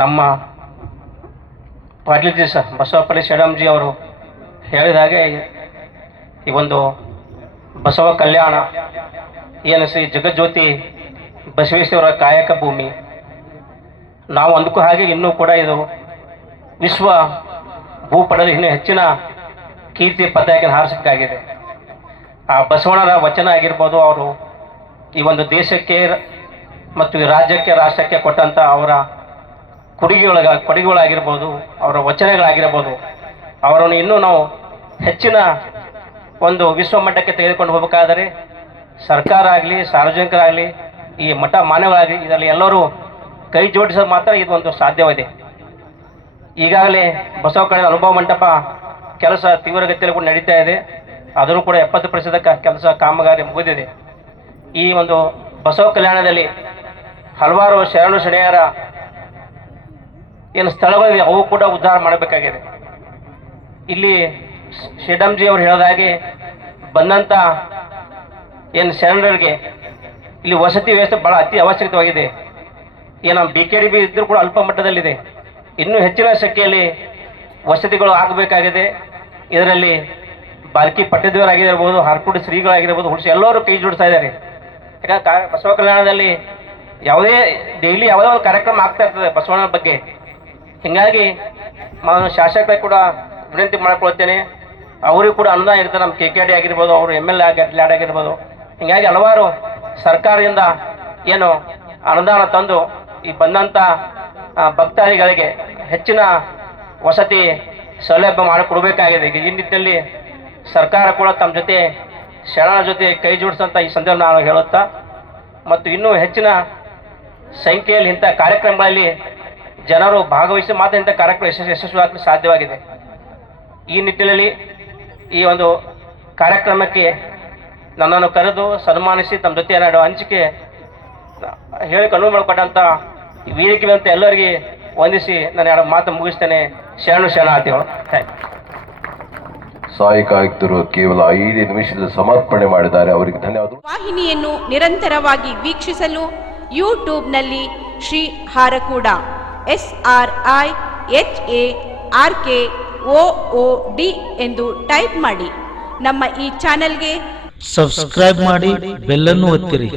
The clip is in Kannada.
ನಮ್ಮ ಪಾಟೀಲ್ ಸರ್ ಬಸವಪಲ್ಲಿ ಶೆಡಂಜಿ ಅವರು ಹೇಳಿದ ಹಾಗೆ ಈ ಒಂದು ಬಸವ ಕಲ್ಯಾಣ ಏನು ಶ್ರೀ ಜಗಜ್ಯೋತಿ ಬಸವೇಶ್ವರ ಕಾಯಕ ಭೂಮಿ ನಾವು ಅಂದಕ್ಕೂ ಹಾಗೆ ಇನ್ನೂ ಕೂಡ ಇದು ವಿಶ್ವ ಭೂಪಟದಲ್ಲಿ ಇನ್ನೂ ಹೆಚ್ಚಿನ ಕೀರ್ತಿ ಪತಾಕೆಯನ್ನು ಹಾರಿಸಬೇಕಾಗಿದೆ. ಆ ಬಸವಣ್ಣರ ವಚನ ಆಗಿರ್ಬೋದು, ಅವರು ಈ ಒಂದು ದೇಶಕ್ಕೆ ಮತ್ತು ಈ ರಾಜ್ಯಕ್ಕೆ ರಾಷ್ಟ್ರಕ್ಕೆ ಕೊಟ್ಟಂಥ ಅವರ ಕೊಡುಗೆಗಳಾಗಿರ್ಬೋದು, ಅವರ ವಚನಗಳಾಗಿರ್ಬೋದು, ಅವರನ್ನು ಇನ್ನೂ ನಾವು ಹೆಚ್ಚಿನ ಒಂದು ವಿಶ್ವ ಮಟ್ಟಕ್ಕೆ ತೆಗೆದುಕೊಂಡು ಹೋಗಬೇಕಾದರೆ ಸರ್ಕಾರ ಆಗಲಿ, ಸಾರ್ವಜನಿಕರಾಗಲಿ, ಈ ಮಠ ಮಾನವರಾಗಲಿ, ಇದರಲ್ಲಿ ಎಲ್ಲರೂ ಕೈ ಜೋಡಿಸೋದು ಮಾತ್ರ ಇದು ಒಂದು ಸಾಧ್ಯವಿದೆ. ಈಗಾಗಲೇ ಬಸವ ಕಲ್ಯಾಣ ಅನುಭವ ಮಂಟಪ ಕೆಲಸ ತೀವ್ರಗತಿಯಲ್ಲಿ ಕೂಡ ನಡೀತಾ ಇದೆ. ಅದನ್ನು ಕೂಡ 70% ಕೆಲಸ ಕಾಮಗಾರಿ ಮುಗಿದಿದೆ. ಈ ಒಂದು ಬಸವ ಕಲ್ಯಾಣದಲ್ಲಿ ಹಲವಾರು ಶರಣು ಶರಣೆಯರ ಏನು ಸ್ಥಳಗಳಿವೆ ಅವು ಕೂಡ ಉದ್ಧಾರ ಮಾಡಬೇಕಾಗಿದೆ. ಇಲ್ಲಿ ಶೆಡಂಜಿ ಅವರು ಹೇಳಿದ ಹಾಗೆ ಬಂದಂಥ ಏನು ಶರಣರಿಗೆ ಇಲ್ಲಿ ವಸತಿ ವ್ಯವಸ್ಥೆ ಬಹಳ ಅತಿ ಅವಶ್ಯಕವಾಗಿದೆ. ಏನು BKDB ಇದ್ರೂ ಕೂಡ ಅಲ್ಪ ಮಟ್ಟದಲ್ಲಿದೆ. ಇನ್ನೂ ಹೆಚ್ಚಿನ ಸಂಖ್ಯೆಯಲ್ಲಿ ವಸತಿಗಳು ಆಗಬೇಕಾಗಿದೆ. ಇದರಲ್ಲಿ ಬಾಲ್ಕಿ ಪಟ್ಟದೇವರಾಗಿರ್ಬೋದು, ಹಾರ್ಕುಡಿ ಶ್ರೀಗಳಾಗಿರ್ಬೋದು, ಹುಡುಸಿ ಎಲ್ಲರೂ ಕೈ ಜೋಡಿಸ್ತಾ ಇದ್ದಾರೆ. ಯಾಕಂದ್ರೆ ಬಸವ ಕಲ್ಯಾಣದಲ್ಲಿ ಯಾವುದೇ ಡೈಲಿ ಯಾವುದೋ ಒಂದು ಕಾರ್ಯಕ್ರಮ ಆಗ್ತಾ ಇರ್ತದೆ ಬಸವಣ್ಣನ ಬಗ್ಗೆ. ಹೀಗಾಗಿ ನಾನು ಶಾಸಕರಿಗೆ ಕೂಡ ವಿನಂತಿ ಮಾಡ್ಕೊಳ್ತೇನೆ, ಅವರಿಗೂ ಕೂಡ ಅನುದಾನ ಇರ್ತಾರೆ. ನಮ್ಮ KKD ಆಗಿರ್ಬೋದು, ಅವರು MLA ಆಗಿರ್ಬೋದು. ಹೀಗಾಗಿ ಹಲವಾರು ಸರ್ಕಾರದಿಂದ ಏನು ಅನುದಾನ ತಂದು ಈ ಬಂದಂಥ ಭಕ್ತಾದಿಗಳಿಗೆ ಹೆಚ್ಚಿನ ವಸತಿ ಸೌಲಭ್ಯ ಮಾಡಿಕೊಡಬೇಕಾಗಿದೆ. ಈ ನಿಟ್ಟಿನಲ್ಲಿ ಸರ್ಕಾರ ಕೂಡ ತಮ್ಮ ಜೊತೆ ಶರಣರ ಜೊತೆ ಕೈ ಜೋಡಿಸಂತ ಈ ಸಂದರ್ಭ ನಾನು ಹೇಳುತ್ತಾ, ಮತ್ತು ಇನ್ನೂ ಹೆಚ್ಚಿನ ಸಂಖ್ಯೆಯಲ್ಲಿ ಇಂಥ ಕಾರ್ಯಕ್ರಮಗಳಲ್ಲಿ ಜನರು ಭಾಗವಹಿಸಿ ಮಾತ್ರ ಇಂಥ ಕಾರ್ಯಕ್ರಮ ಯಶಸ್ವಿಯಾಗಲು ಸಾಧ್ಯವಾಗಿದೆ. ಈ ನಿಟ್ಟಿನಲ್ಲಿ ಈ ಒಂದು ಕಾರ್ಯಕ್ರಮಕ್ಕೆ ನನ್ನನ್ನು ಕರೆದು ಸನ್ಮಾನಿಸಿ ತಮ್ಮ ಜೊತೆ ಹಂಚಿಕೆ ಹೇಳಿಕೆ ಅನುವು ಮಾಡಿಕೊಟ್ಟಂಥ ವೇದಿಕೆ ಅಂತ ಎಲ್ಲರಿಗೆ ವಂದಿಸಿ ನಾನು ಎರಡು ಮಾತು ಮುಗಿಸ್ತೇನೆ. ಶರಣಾರ್ಥಿಗಳು. Thank you. ಸಹಾಯಕ ಆಯುಕ್ತರು ಕೇವಲ 5 ನಿಮಿಷದ ಸಮರ್ಪಣೆ ಮಾಡಿದ್ದಾರೆ, ಅವರಿಗೆ ಧನ್ಯವಾದ. ವಾಹಿನಿಯನ್ನು ನಿರಂತರವಾಗಿ ವೀಕ್ಷಿಸಲು ಯೂಟ್ಯೂಬ್ನಲ್ಲಿ ಶ್ರೀ ಹಾರಕೂಡ SRIHARKOOD ಎಂದು ಟೈಪ್ ಮಾಡಿ. ನಮ್ಮ ಈ ಚಾನೆಲ್ಗೆ ಸಬ್ಸ್ಕ್ರೈಬ್ ಮಾಡಿ, ಬೆಲ್ ಅನ್ನು ಒತ್ತಿರಿ.